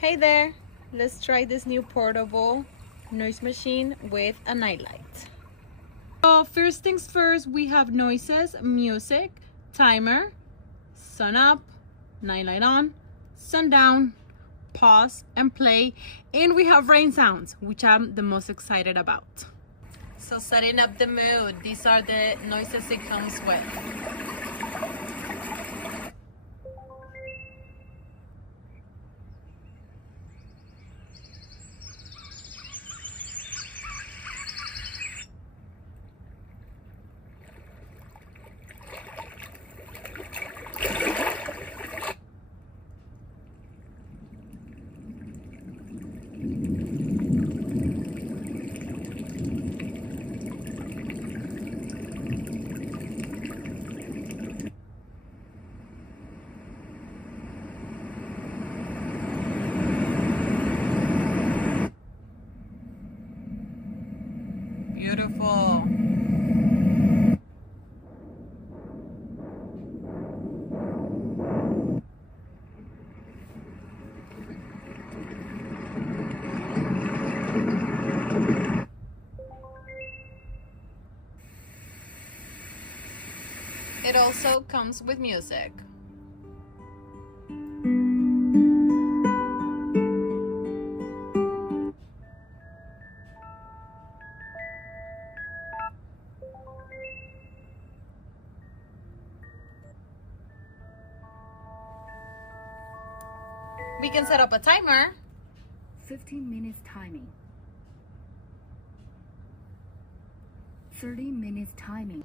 Hey there, let's try this new portable noise machine with a nightlight. So first things first, we have noises, music, timer, sun up, nightlight on, sun down, pause and play, and we have rain sounds, which I'm the most excited about. So setting up the mood, these are the noises it comes with. Beautiful. It also comes with music. We can set up a timer. 15 minutes timing. 30 minutes timing.